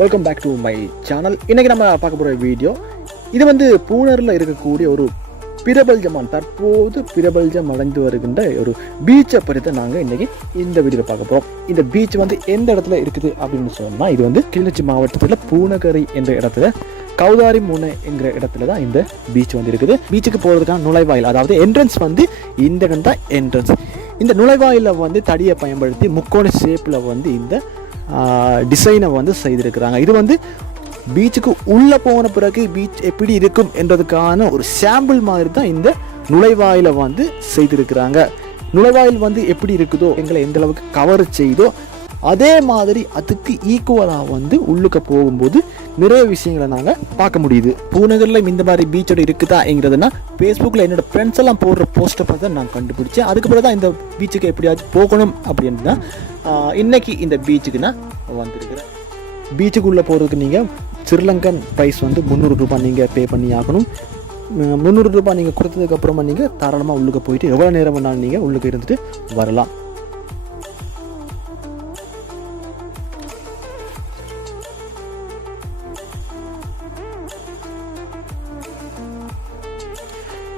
Welcome back to my channel. இன்றைக்கி நம்ம பார்க்க போகிற வீடியோ இது வந்து பூனரில் இருக்கக்கூடிய ஒரு தற்போது பிரபல்ஜம் அடைந்து வருகின்ற ஒரு பீச்சை பற்றி தான் நாங்கள் இன்றைக்கி இந்த வீடியோவில் பார்க்க போகிறோம். இந்த பீச் வந்து எந்த இடத்துல இருக்குது அப்படின்னு சொன்னால், இது வந்து கிளிநொச்சி மாவட்டத்தில் பூனகரி என்ற இடத்துல கௌதாரி மூனை என்கிற இடத்துல தான் இந்த பீச் வந்து இருக்குது. பீச்சுக்கு போகிறதுக்கான நுழைவாயில், அதாவது என்ட்ரன்ஸ் வந்து இந்த இடம் தான் என்ட்ரன்ஸ். இந்த நுழைவாயிலில் வந்து தடியை பயன்படுத்தி முக்கோண ஷேப்பில் வந்து இந்த டிசைனை வந்து செய்திருக்கிறாங்க. இது வந்து பீச்சுக்கு உள்ளே போன பிறகு பீச் எப்படி இருக்கும் என்றதுக்கான ஒரு சாம்பிள் மாதிரி தான் இந்த நுழைவாயிலை வந்து செய்திருக்கிறாங்க. நுழைவாயில் வந்து எப்படி இருக்குதோ, எங்களை எந்த அளவுக்கு கவர் செய்தோ அதே மாதிரி அதுக்கு ஈக்குவலாக வந்து உள்ளுக்க போகும்போது நிறைய விஷயங்களை நாங்கள் பார்க்க முடியுது. பூநகரில் இந்த மாதிரி பீச்சோட இருக்குதா என்கிறதுனா ஃபேஸ்புக்கில் என்னோட ஃப்ரெண்ட்ஸ் எல்லாம் போடுற போஸ்ட்டை பார்த்து தான் நான் கண்டுபிடிச்சேன். அதுக்கப்புறம் தான் இந்த பீச்சுக்கு எப்படியாச்சும் போகணும் அப்படின்னு தான் இன்றைக்கி இந்த பீச்சுக்கு நான் வந்திருக்கிறேன். பீச்சுக்குள்ளே போகிறதுக்கு நீங்கள் ஸ்ரீலங்கன் ப்ரைஸ் வந்து 300 ரூபாய் நீங்கள் பே பண்ணி ஆகணும். 300 ரூபாய் நீங்கள் கொடுத்ததுக்கப்புறமா நீங்கள் தாராளமாக உள்ளுக்க போயிட்டு எவ்வளோ நேரம் வேணாலும் நீங்கள் உள்ளுக்கு இருந்துட்டு வரலாம்.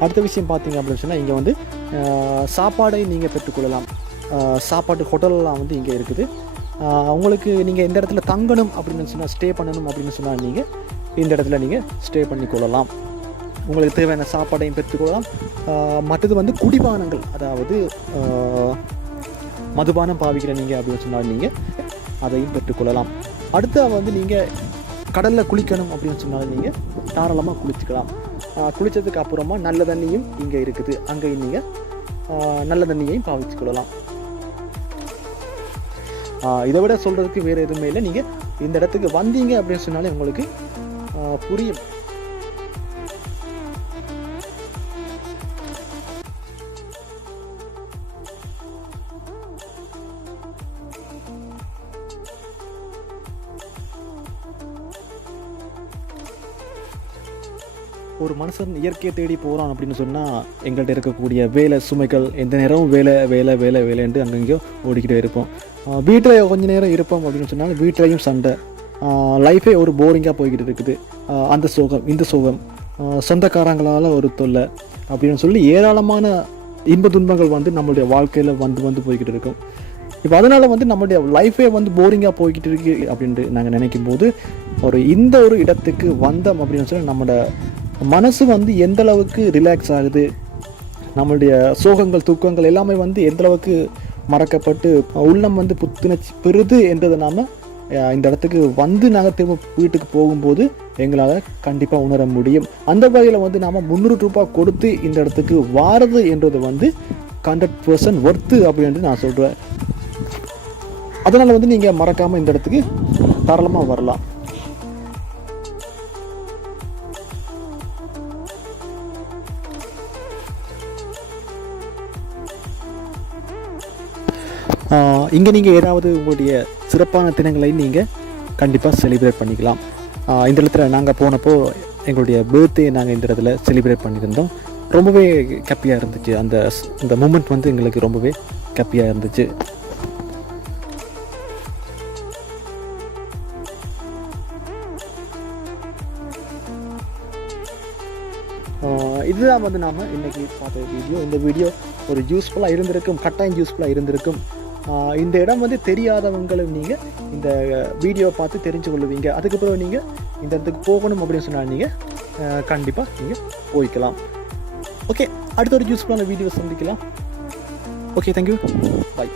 அடுத்த விஷயம் பார்த்தீங்க அப்படின்னு சொன்னால், இங்கே வந்து சாப்பாடை நீங்கள் பெற்றுக்கொள்ளலாம். சாப்பாட்டு ஹோட்டலெலாம் வந்து இங்கே இருக்குது. உங்களுக்கு நீங்கள் எந்த இடத்துல தங்கணும் அப்படின்னு சொன்னால், ஸ்டே பண்ணணும் அப்படின்னு சொன்னால் நீங்கள் இந்த இடத்துல நீங்கள் ஸ்டே பண்ணிக்கொள்ளலாம். உங்களுக்கு தேவையான சாப்பாடையும் பெற்றுக்கொள்ளலாம். மற்றது வந்து குடிபானங்கள், அதாவது மதுபானம் பாவிக்கிற நீங்கள் அப்படின்னு சொன்னால் நீங்கள் அதையும் பெற்றுக்கொள்ளலாம். அடுத்த வந்து நீங்கள் கடலில் குளிக்கணும் அப்படின்னு சொன்னாலும் நீங்கள் தாராளமாக குளிச்சுக்கலாம். குளித்ததுக்கு அப்புறமா நல்ல தண்ணியும் இங்கே இருக்குது, அங்கேயும் நீங்கள் நல்ல தண்ணியையும் பாவிச்சுக்கொள்ளலாம். இதை விட சொல்கிறதுக்கு வேறு எதுவுமே இல்லை. நீங்கள் இந்த இடத்துக்கு வந்தீங்க அப்படின்னு சொன்னாலே உங்களுக்கு புரியும். ஒரு மனுஷன் இயற்கையை தேடி போகிறான் அப்படின்னு சொன்னால், எங்கள்கிட்ட இருக்கக்கூடிய வேலை சுமைகள், எந்த நேரமும் வேலைன்ட்டு அங்கங்கேயோ ஓடிக்கிட்டே இருப்போம். வீட்டில் கொஞ்ச நேரம் இருப்போம் அப்படின்னு சொன்னால் வீட்டிலையும் சண்டை, லைஃபே ஒரு போரிங்காக போய்கிட்டு இருக்குது. அந்த சோகம் இந்த சோகம், சொந்தக்காரங்களால் ஒரு தொல்லை அப்படின்னு சொல்லி ஏராளமான இன்ப துன்பங்கள் வந்து நம்மளுடைய வாழ்க்கையில் வந்து போய்கிட்டு இருக்கும். இப்போ அதனால் வந்து நம்மளுடைய லைஃபே வந்து போரிங்காக போய்கிட்டு இருக்கு அப்படின்ட்டு நாங்கள் நினைக்கும் போது, இந்த ஒரு இடத்துக்கு வந்தோம் அப்படின்னு சொல்லி நம்மளோட மனசு வந்து எந்த அளவுக்கு ரிலாக்ஸ் ஆகுது, நம்மளுடைய சோகங்கள் துக்கங்கள் எல்லாமே வந்து எந்த அளவுக்கு மறக்கப்பட்டு உள்ளம் வந்து புத்துணர்ச்சி பெறுது என்றதை நாம் இந்த இடத்துக்கு வந்து நாங்கள் திரும்ப வீட்டுக்கு போகும்போது எங்களால் கண்டிப்பாக உணர முடியும். அந்த வகையில் வந்து நாம் 300 ரூபாய் கொடுத்து இந்த இடத்துக்கு வாரது என்றது வந்து 100% ஒர்த்து அப்படின்ட்டு நான் சொல்கிறேன். அதனால் வந்து நீங்கள் மறக்காமல் இந்த இடத்துக்கு தாராளமாக வரலாம். இங்கே நீங்கள் ஏதாவது உங்களுடைய சிறப்பான தினங்களை நீங்கள் கண்டிப்பாக செலிப்ரேட் பண்ணிக்கலாம். இந்த இடத்துல நாங்கள் போனப்போ எங்களுடைய பர்த்டே நாங்கள் இந்த இடத்துல செலிப்ரேட் பண்ணியிருந்தோம். ரொம்பவே ஹாப்பியாக இருந்துச்சு. அந்த மூமெண்ட் வந்து எங்களுக்கு ரொம்பவே ஹாப்பியாக இருந்துச்சு. இதுதான் வந்து நாம் இன்றைக்கி பார்த்த வீடியோ. இந்த வீடியோ ஒரு யூஸ்ஃபுல்லாக இருந்திருக்கும், கட்டாயம் யூஸ்ஃபுல்லாக இருந்திருக்கும். இந்த இடம் வந்து தெரியாதவங்களும் நீங்கள் இந்த வீடியோவை பார்த்து தெரிஞ்சு கொள்ளுவீங்க. அதுக்கப்புறம் நீங்கள் இந்த இடத்துக்கு போகணும் அப்படின்னு சொன்னால் நீங்கள் கண்டிப்பாக நீங்கள் போய்க்கலாம். ஓகே, அடுத்த ஒரு யூஸ்ஃபுல்லான வீடியோ சந்திக்கலாம். ஓகே, தேங்க்யூ, பாய்.